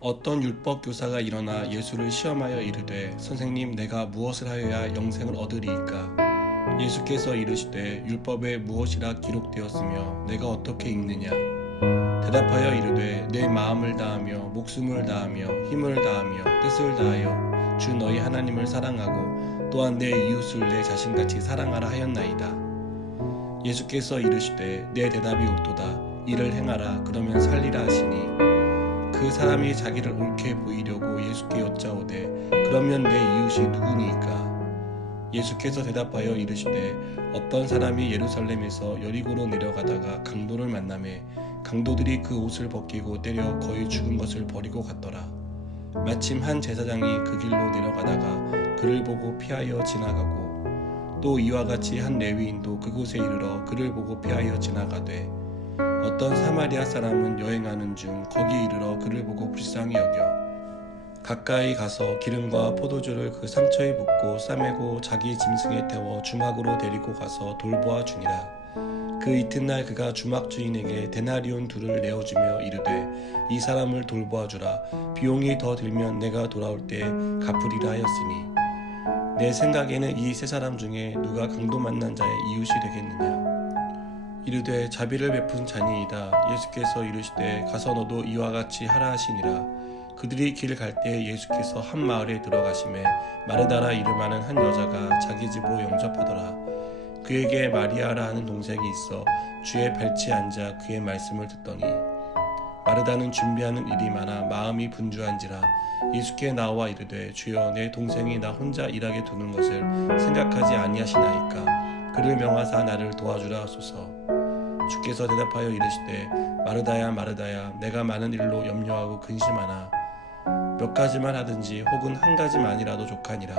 어떤 율법 교사가 일어나 예수를 시험하여 이르되 선생님 내가 무엇을 하여야 영생을 얻으리이까? 예수께서 이르시되 율법에 무엇이라 기록되었으며 내가 어떻게 읽느냐? 대답하여 이르되 내 마음을 다하며 목숨을 다하며 힘을 다하며 뜻을 다하여 주 너희 하나님을 사랑하고 또한 내 이웃을 내 자신같이 사랑하라 하였나이다. 예수께서 이르시되 내 대답이 옳도다. 이를 행하라 그러면 살리라 하시니 그 사람이 자기를 옳게 보이려고 예수께 여짜오되 그러면 내 이웃이 누구니이까? 예수께서 대답하여 이르시되 어떤 사람이 예루살렘에서 여리고로 내려가다가 강도를 만나매 강도들이 그 옷을 벗기고 때려 거의 죽은 것을 버리고 갔더라. 마침 한 제사장이 그 길로 내려가다가 그를 보고 피하여 지나가고 또 이와 같이 한 레위인도 그곳에 이르러 그를 보고 피하여 지나가되 어떤 사마리아 사람은 여행하는 중 거기 이르러 그를 보고 불쌍히 여겨 가까이 가서 기름과 포도주를 그 상처에 붓고 싸매고 자기 짐승에 태워 주막으로 데리고 가서 돌보아 주니라. 그 이튿날 그가 주막 주인에게 데나리온 둘을 내어주며 이르되 이 사람을 돌보아 주라. 비용이 더 들면 내가 돌아올 때 갚으리라 하였으니 내 생각에는 이 세 사람 중에 누가 강도 만난 자의 이웃이 되겠느냐? 이르되 자비를 베푼 자니이다. 예수께서 이르시되 가서 너도 이와 같이 하라 하시니라. 그들이 길 갈 때 예수께서 한 마을에 들어가시매 마르다라 이름하는 한 여자가 자기 집으로 영접하더라. 그에게 마리아라 하는 동생이 있어 주의 발치에 앉아 그의 말씀을 듣더니 마르다는 준비하는 일이 많아 마음이 분주한지라 예수께 나와 이르되 주여 내 동생이 나 혼자 일하게 두는 것을 생각하지 아니하시나이까? 그를 명하사 나를 도와주라 하소서. 주께서 대답하여 이르시되 마르다야 마르다야 내가 많은 일로 염려하고 근심하나 몇 가지만 하든지 혹은 한 가지만이라도 족하니라.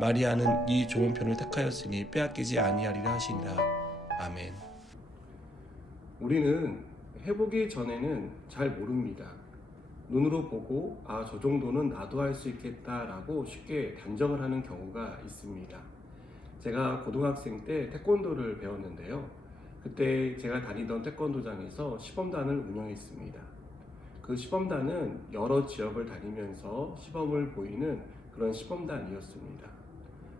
마리아는 이 좋은 편을 택하였으니 빼앗기지 아니하리라 하시니라. 아멘. 우리는 해보기 전에는 잘 모릅니다. 눈으로 보고 저 정도는 나도 할 수 있겠다라고 쉽게 단정을 하는 경우가 있습니다. 제가 고등학생 때 태권도를 배웠는데요. 그때 제가 다니던 태권도장에서 시범단을 운영했습니다. 그 시범단은 여러 지역을 다니면서 시범을 보이는 그런 시범단이었습니다.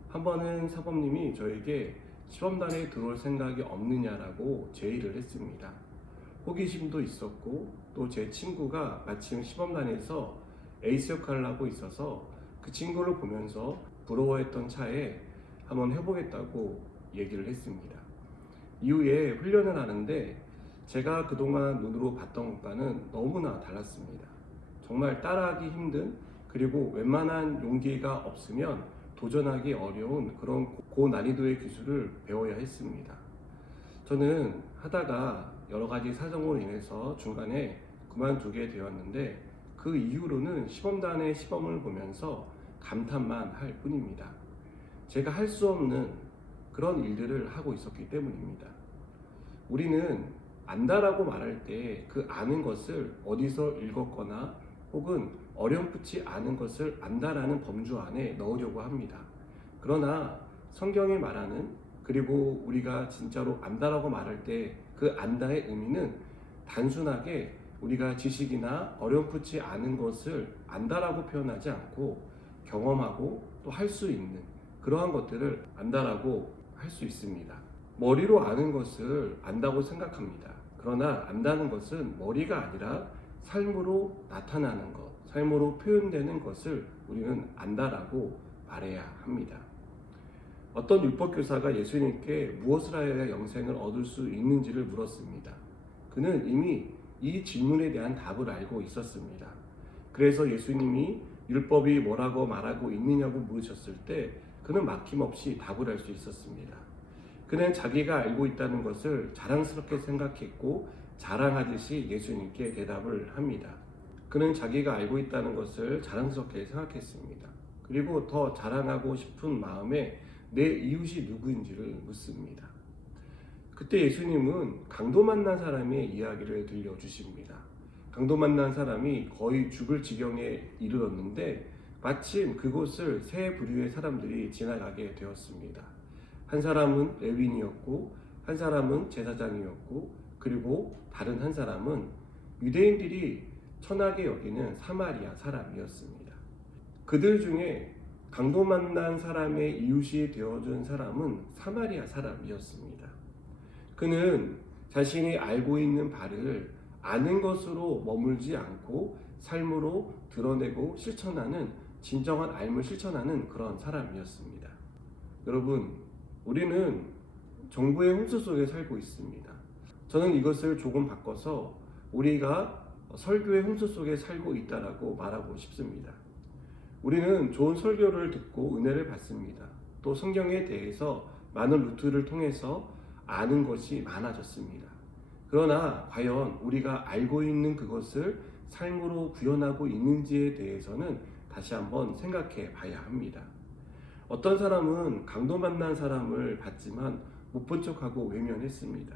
한 번은 사범님이 저에게 시범단에 들어올 생각이 없느냐라고 제의를 했습니다. 호기심도 있었고 또 제 친구가 마침 시범단에서 에이스 역할을 하고 있어서 그 친구를 보면서 부러워했던 차에 한번 해보겠다고 얘기를 했습니다. 이후에 훈련을 하는데 제가 그동안 눈으로 봤던 것과는 너무나 달랐습니다. 정말 따라하기 힘든, 그리고 웬만한 용기가 없으면 도전하기 어려운 그런 고난이도의 기술을 배워야 했습니다. 저는 하다가 여러 가지 사정으로 인해서 중간에 그만두게 되었는데 그 이후로는 시범단의 시범을 보면서 감탄만 할 뿐입니다. 제가 할 수 없는 그런 일들을 하고 있었기 때문입니다. 우리는 안다라고 말할 때 그 아는 것을 어디서 읽었거나 혹은 어렴풋이 아는 것을 안다라는 범주 안에 넣으려고 합니다. 그러나 성경이 말하는, 그리고 우리가 진짜로 안다라고 말할 때 그 안다의 의미는 단순하게 우리가 지식이나 어렴풋이 아는 것을 안다라고 표현하지 않고 경험하고 또 할 수 있는 그러한 것들을 안다라고 할 수 있습니다. 머리로 아는 것을 안다고 생각합니다. 그러나 안다는 것은 머리가 아니라 삶으로 나타나는 것, 삶으로 표현되는 것을 우리는 안다라고 말해야 합니다. 어떤 율법교사가 예수님께 무엇을 하여야 영생을 얻을 수 있는지를 물었습니다. 그는 이미 이 질문에 대한 답을 알고 있었습니다. 그래서 예수님이 율법이 뭐라고 말하고 있느냐고 물으셨을 때 그는 막힘없이 답을 할 수 있었습니다. 그는 자기가 알고 있다는 것을 자랑스럽게 생각했고 자랑하듯이 예수님께 대답을 합니다. 그는 자기가 알고 있다는 것을 자랑스럽게 생각했습니다. 그리고 더 자랑하고 싶은 마음에 내 이웃이 누구인지를 묻습니다. 그때 예수님은 강도 만난 사람의 이야기를 들려주십니다. 강도 만난 사람이 거의 죽을 지경에 이르렀는데 마침 그곳을 세 부류의 사람들이 지나가게 되었습니다. 한 사람은 레위인이었고 한 사람은 제사장이었고 그리고 다른 한 사람은 유대인들이 천하게 여기는 사마리아 사람이었습니다. 그들 중에 강도 만난 사람의 이웃이 되어준 사람은 사마리아 사람이었습니다. 그는 자신이 알고 있는 바를 아는 것으로 머물지 않고 삶으로 드러내고 실천하는, 진정한 알물 실천하는 그런 사람이었습니다. 여러분, 우리는 정보의 홍수 속에 살고 있습니다. 저는 이것을 조금 바꿔서 우리가 설교의 홍수 속에 살고 있다라고 말하고 싶습니다. 우리는 좋은 설교를 듣고 은혜를 받습니다. 또 성경에 대해서 많은 루트를 통해서 아는 것이 많아졌습니다. 그러나 과연 우리가 알고 있는 그것을 삶으로 구현하고 있는지에 대해서는 다시 한번 생각해 봐야 합니다. 어떤 사람은 강도 만난 사람을 봤지만 못 본 척하고 외면했습니다.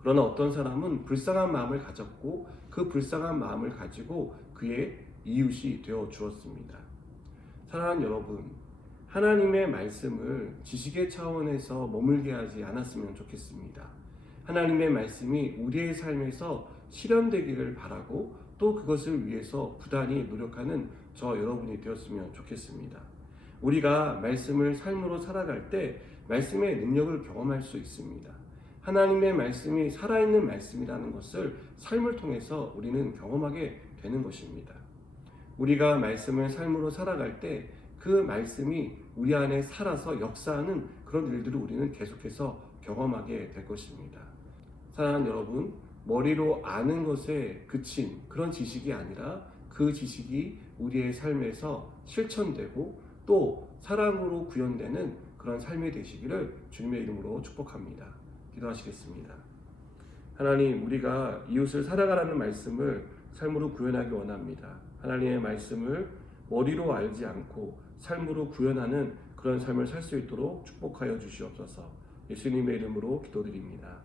그러나 어떤 사람은 불쌍한 마음을 가졌고 그 불쌍한 마음을 가지고 그의 이웃이 되어 주었습니다. 사랑하는 여러분, 하나님의 말씀을 지식의 차원에서 머물게 하지 않았으면 좋겠습니다. 하나님의 말씀이 우리의 삶에서 실현되기를 바라고 또 그것을 위해서 부단히 노력하는 저 여러분이 되었으면 좋겠습니다. 우리가 말씀을 삶으로 살아갈 때 말씀의 능력을 경험할 수 있습니다. 하나님의 말씀이 살아있는 말씀이라는 것을 삶을 통해서 우리는 경험하게 되는 것입니다. 우리가 말씀을 삶으로 살아갈 때 그 말씀이 우리 안에 살아서 역사하는 그런 일들을 우리는 계속해서 경험하게 될 것입니다. 사랑하는 여러분, 머리로 아는 것에 그친 그런 지식이 아니라 그 지식이 우리의 삶에서 실천되고 또 사랑으로 구현되는 그런 삶이 되시기를 주님의 이름으로 축복합니다. 기도하시겠습니다. 하나님, 우리가 이웃을 사랑하라는 말씀을 삶으로 구현하기 원합니다. 하나님의 말씀을 머리로 알지 않고 삶으로 구현하는 그런 삶을 살 수 있도록 축복하여 주시옵소서. 예수님의 이름으로 기도드립니다.